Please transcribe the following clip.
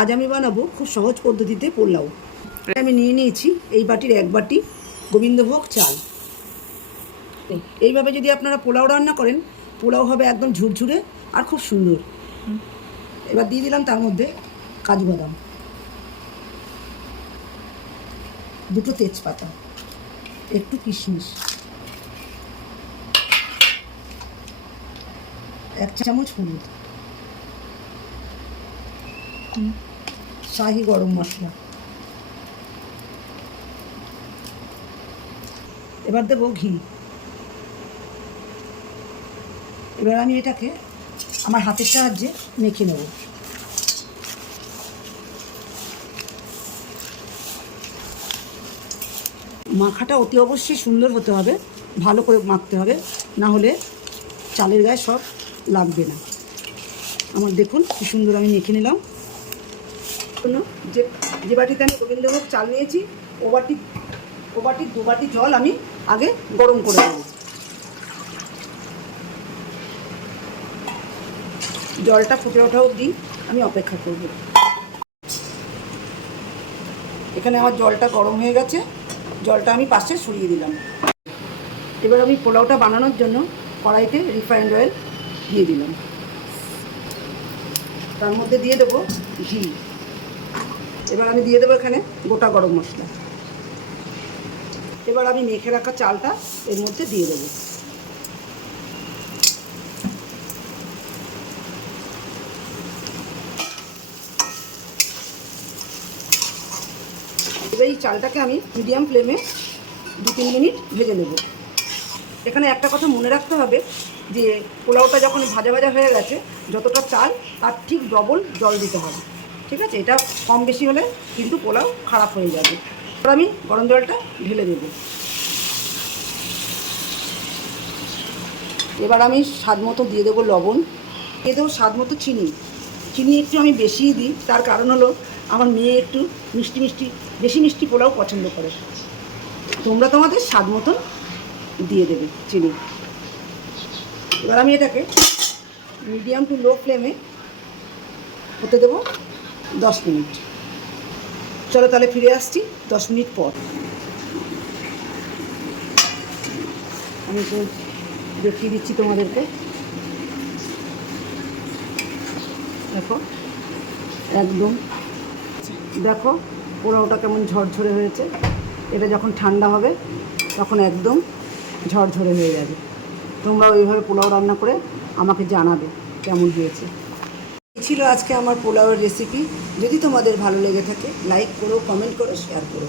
আজ আমি বানাবো খুব সহজ পদ্ধতিতে পোলাও। আমি নিয়ে নিয়েছি এই বাটির 1 বাটি গোবিন্দভোগ চাল। এইভাবে যদি আপনারা পোলাও রান্না করেন, পোলাও হবে একদম ঝুরঝুরে আর খুব সুন্দর। এবার দিয়ে দিলাম তার মধ্যে কাজু বাদাম, 2টো তেজপাতা, একটু কিশমিশ, 1 চামচ হলুদ, শাহি গরম মশলা। এবার দেবো ঘি। এবার আমি এটাকে আমার হাতের সাহায্যে মেখে নেব। মাখাটা অতি অবশ্যই সুন্দর হতে হবে, ভালো করে মাখতে হবে, না হলে চালের গায়ে সব লাগবে না। আমার দেখুন কি সুন্দর আমি মেখে নিলাম। যে বাটিতে আমি গোবিন্দভোগ চাল নিয়েছি ও বাটির 2 বাটি জল আমি আগে গরম করে দেবো। জলটা ফুটে ওঠা অবধি আমি অপেক্ষা করব। এখানে আমার জলটা গরম হয়ে গেছে, জলটা আমি পাশে সরিয়ে দিলাম। এবার আমি পোলাওটা বানানোর জন্য কড়াইতে রিফাইন্ড অয়েল দিয়ে দিলাম। তার মধ্যে দিয়ে দেবো ঘি। এবার আমি দিয়ে দেবো এখানে গোটা গরম মশলা। এবার আমি মেখে রাখা চালটা এর মধ্যে দিয়ে দেবো। এবার এই চালটাকে আমি মিডিয়াম ফ্লেমে 2-3 মিনিট ভেজে নেব। এখানে একটা কথা মনে রাখতে হবে যে পোলাওটা যখন ভাজা ভাজা হয়ে গেছে, যতটা চাল তার ঠিক ডবল জল দিতে হবে। ঠিক আছে, এটা কম বেশি হলে কিন্তু পোলাও খারাপ হয়ে যাবে। এবার আমি গরম জলটা ঢেলে দেব। এবার আমি স্বাদ মতো দিয়ে দেবো লবণ, দিয়ে দেবো স্বাদ মতো চিনি। চিনি একটু আমি বেশিই দিই, তার কারণ হলো আমার মেয়ে একটু বেশি মিষ্টি পোলাও পছন্দ করে। তোমরা তোমাদের স্বাদ মতন দিয়ে দেবে চিনি। এবার আমি এটাকে মিডিয়াম টু লো ফ্লেমে হতে দেবো 10 মিনিট। চলো তাহলে ফিরে আসছি 10 মিনিট পর। আমি তো দেখিয়ে দিচ্ছি তোমাদেরকে। দেখো একদম, দেখো পোলাওটা কেমন ঝরঝরে হয়েছে। এটা যখন ঠান্ডা হবে তখন একদম ঝরঝরে হয়ে যাবে। তোমরা ওইভাবে পোলাও রান্না করে আমাকে জানাবে কেমন হয়েছে। এই ছিল আজকে আমার পোলাওয়ের রেসিপি। যদি তোমাদের ভালো লেগে থাকে লাইক করো, কমেন্ট করো, শেয়ার করো।